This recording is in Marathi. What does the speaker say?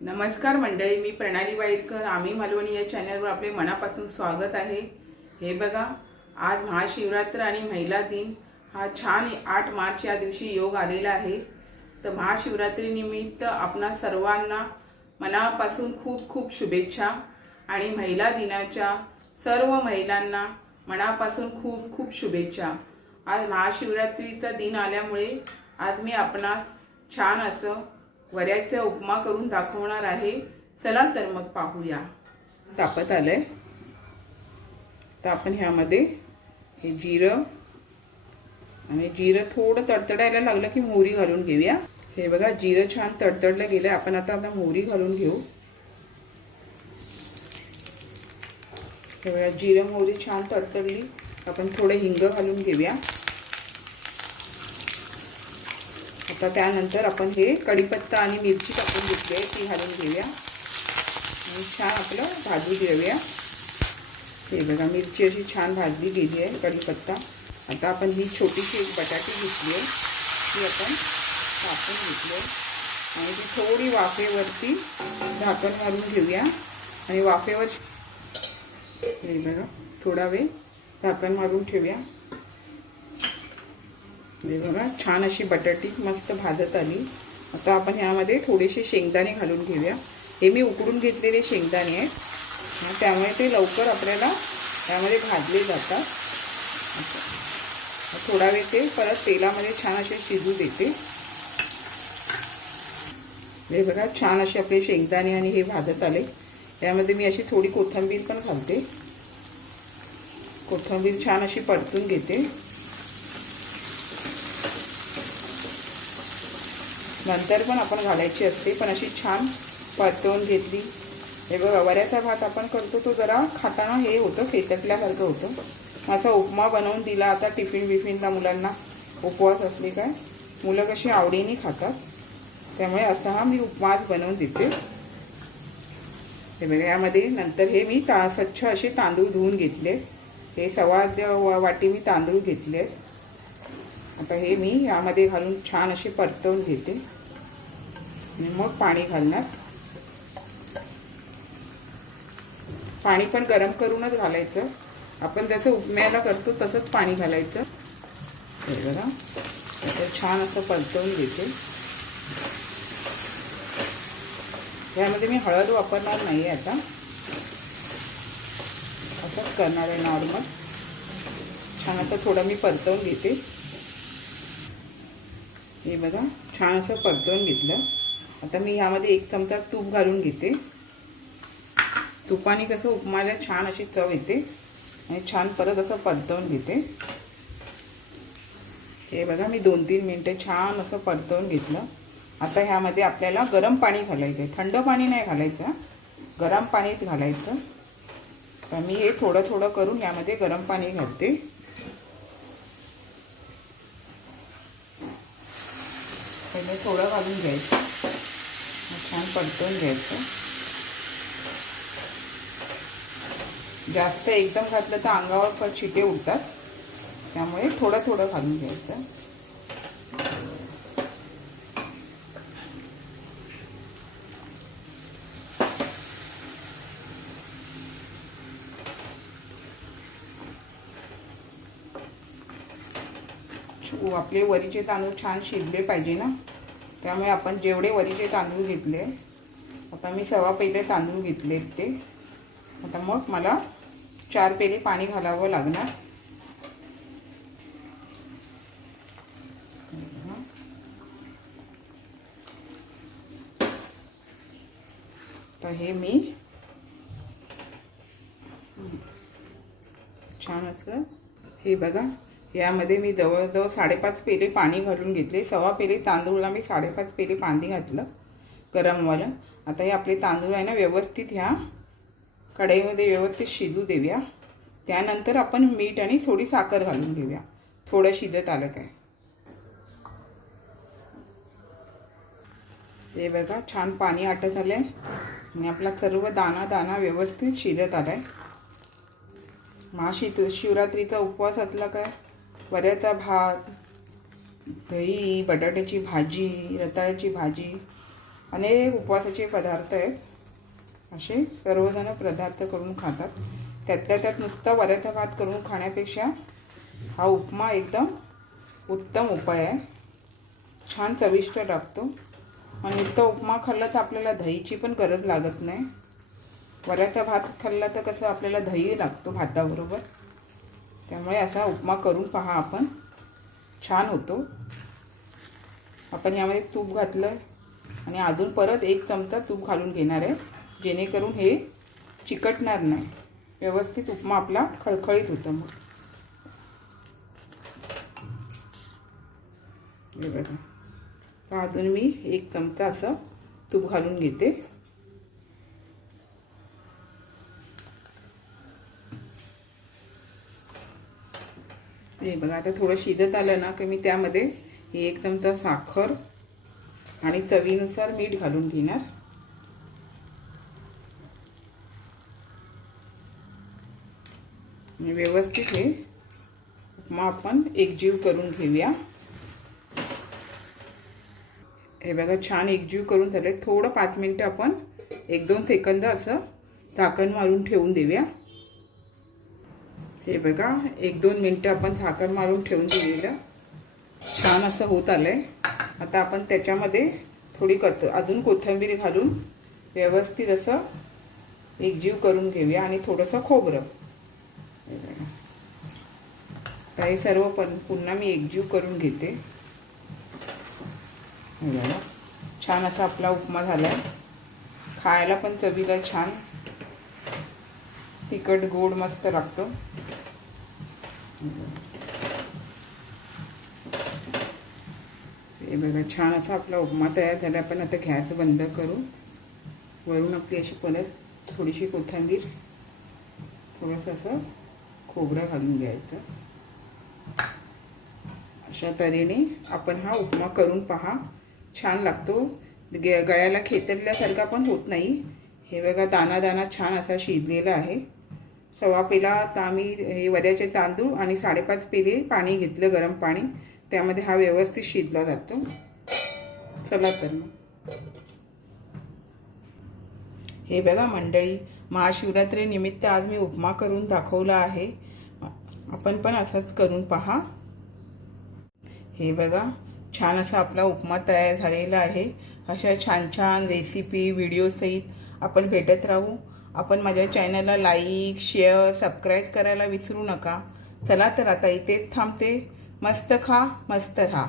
नमस्कार मंडळी मी प्रणाली वाईलकर आम्ही मालवणी या चॅनलवर आपले मनापासून स्वागत आहे. हे बघा आज महाशिवरात्र आणि महिला दिन. हा छान आठ मार्च या दिवशी योग आलेला आहे. तर महाशिवरात्रीनिमित्त आपणा सर्वांना मनापासून खूप खूप शुभेच्छा आणि महिला दिनाच्या सर्व महिलांना मनापासून खूप खूप शुभेच्छा. आज महाशिवरात्रीचा दिन आल्यामुळे आज मी आपणास छान असं वऱ्याचा उपमा करून दाखवणार आहे. चला तर मग पाहूया. तापत आलंय. तर आपण ह्यामध्ये हे जिरं आणि जिरं थोडं तडतडायला लागलं की मोहरी घालून घेऊया. हे बघा जिरं छान तडतडलं गेलं आपण आता आता मोहरी घालून घेऊ. हे बघा जिरं मोहरी छान तडतडली. आपण थोडं हिंग घालून घेऊया. आता त्यानंतर आपण हे कढीपत्ता आणि मिरची टाकून घेतली आहे ती घालून घेऊया. आणि छान आपलं भाजू घेऊया. हे बघा मिरची अशी छान भाजली गेली आहे कढीपत्ता. आता आपण ही छोटीशी एक बटाटी घेतली आहे ती आपण कापून घेतली आहे. आणि ती थोडी वाफेवरती झाकण मारून घेऊया. आणि वाफेवर हे बघा थोडा वेळ झाकण मारून ठेवूया. हे बघा छान अशी बटाटी मस्त भाजत आली. आता आपण ह्यामध्ये थोडेसे शेंगदाणे घालून घेऊया. हे मी उकडून घेतलेले शेंगदाणे आहेत. त्यामुळे ते लवकर आपल्याला त्यामध्ये भाजले जातात. थोडा वेळ ते परत तेलामध्ये छान असे शिजू देते. हे बघा छान असे आपले शेंगदाणे आणि हे भाजत आले. त्यामध्ये मी अशी थोडी कोथिंबीर पण घालते. कोथिंबीर छान अशी परतून घेते. नंतर पण आपण घालायची असते पण अशी छान परतवून घेतली. हे बघा वऱ्याचा भात आपण करतो तो जरा खाताना हे होतं खेचटल्यासारखं होतं. असा उपमा बनवून दिला आता टिफिन बिफिनला मुलांना. उपवास असले काय? मुलं कशी आवडीने खातात. त्यामुळे असा हा मी उपमाच बनवून देते. हे बघा यामध्ये नंतर हे मी ता स्वच्छ असे तांदूळ धुवून घेतले. हे सव्वा वाटी मी तांदूळ घेतले आता हे मी यामध्ये घालून छान असे परतवून घेते. आणि मग पाणी घालणार. पाणी पण गरम करूनच घालायचं. आपण जसं उपम्याला करतो तसंच पाणी घालायचं. हे बघा छान असं परतवून घेते. यामध्ये मी हळद वापरणार नाही आहे आता. असंच करणार आहे नॉर्मल छान असं थोडं मी परतवून घेते. हे बघा छान असं परतवून घेतलं. आता मी ह्यामध्ये एक चमचा तूप घालून घेते. तुपाने कसं उपमाला छान अशी चव येते आणि छान परत असं परतवून घेते. हे बघा मी दोन तीन मिनटं छान असं परतवून घेतलं. आता ह्यामध्ये आपल्याला गरम पाणी घालायचं आहे थंड पाणी नाही घालायचं. गरम पाणीच घालायचं. तर मी हे थोडं थोडं करून यामध्ये गरम पाणी घालते. पहिले थोडं घालून घ्यायचं. छान परतून घ्यायचं. जास्त एकदम घातलं तर अंगावर चिटे उठतात त्यामुळे थोडं थोडं घालून घ्यायचं. आपले वरीचे तांदूळ छान शिजले पाहिजे ना. त्यामुळे आपण जेवढे वरीचे तांदूळ घेतले आता मी सव्वा पहिले तांदूळ घेतले ते. आता मग मला चार पेले पाणी घालावं लागणार. तर हे मी छान असं हे बघा. यामध्ये मी जवळजवळ साडेपाच पेले पाणी घालून घेतले. सव्वा पेले तांदूळला मी साडेपाच पेले पाणी घातलं गरमवालं. आता हे आपले तांदूळ आहे ना व्यवस्थित ह्या कढईमध्ये व्यवस्थित शिजू देऊया. त्यानंतर आपण मीठ आणि थोडी साखर घालून घेऊया. थोडं शिजत आलं काय. हे बघा छान पाणी आटत आलं आहे आणि आपला सर्व दाना दाना व्यवस्थित शिजत आला आहे महाशिव शिवरात्रीचा उपवास असला काय. वऱ्याचा भात दही बटाट्याची भाजी रताळ्याची भाजी अनेक उपवासाचे पदार्थ आहेत. असे सर्वजण पदार्थ करून खातात. त्यातल्या त्यात नुसता वऱ्याचा भात करून खाण्यापेक्षा हा उपमा एकदम उत्तम उपाय आहे. छान चविष्ट लागतो. आणि नुसतं उपमा खाल्ला तर आपल्याला दहीची पण गरज लागत नाही. वऱ्याचा भात खाल्ला तर कसं आपल्याला दही लागतो भाताबरोबर. त्यामुळे असा उपमा करून पहा आपण. छान होतो. आपण यामध्ये तूप घातलं आणि अजून परत एक चमचा तूप घालून घेणार आहे. जेणेकरून हे चिकटणार नाही. व्यवस्थित उपमा आपला खळखळीत होतं मग. बघा. अजून मी एक चमचा असं तूप घालून घेते. हे बघा आता थोडं शिजत आलं ना की मी त्यामध्ये एक चमचा साखर आणि चवीनुसार मीठ घालून घेणार. व्यवस्थित हे उपमा आपण एकजीव करून घेऊया. हे बघा छान एकजीव करून झाले. थोडं पाच मिनटं आपण एक दोन सेकंद असं झाकण मारून ठेवून देऊया. हे बघा एक दोन मिनटं आपण झाकण मारून ठेवून दिलेलं. छान असं होत आलं आहे आता आपण त्याच्यामध्ये थोडी कथ अजून कोथिंबीर घालून व्यवस्थित असं एकजीव करून घेऊया आणि थोडंसं खोबरं. हे सर्व पण पुन्हा मी एकजीव करून घेते. छान असा आपला उपमा झाला आहे खायला पण चवीला छान. तिखट गोड मस्त लागतं. हे बघा छान असा आपला उपमा तयार झाला. आपण आता गॅस बंद करू. वरून आपली अशी परत थोडीशी कोथिंबीर थोडंसं असं खोबरं घालून घ्यायचं. अशा तऱ्हेने आपण हा उपमा करून पहा. छान लागतो. गे गळ्याला खेतरल्यासारखा पण होत नाही. हे बघा दाना दाना छान असा शिजलेला आहे. सव्वा पेला आता आम्ही हे वऱ्याचे तांदूळ आणि साडेपाच पेले पाणी घेतलं गरम पाणी. त्यामध्ये हा व्यवस्थित शिजला जातो. चला तर मग. हे बघा मंडळी महाशिवरात्रीनिमित्त आज मी उपमा करून दाखवला आहे. आपण पण असंच करून पहा. हे बघा छान असा आपला उपमा तयार झालेला आहे. अशा छान छान रेसिपी व्हिडिओसहित आपण भेटत राहू. आपण माझ्या चॅनलला लाईक शेअर सबस्क्राईब करायला विसरू नका. चला तर आता इथेच थांबते. मस्त खा मस्त राहा.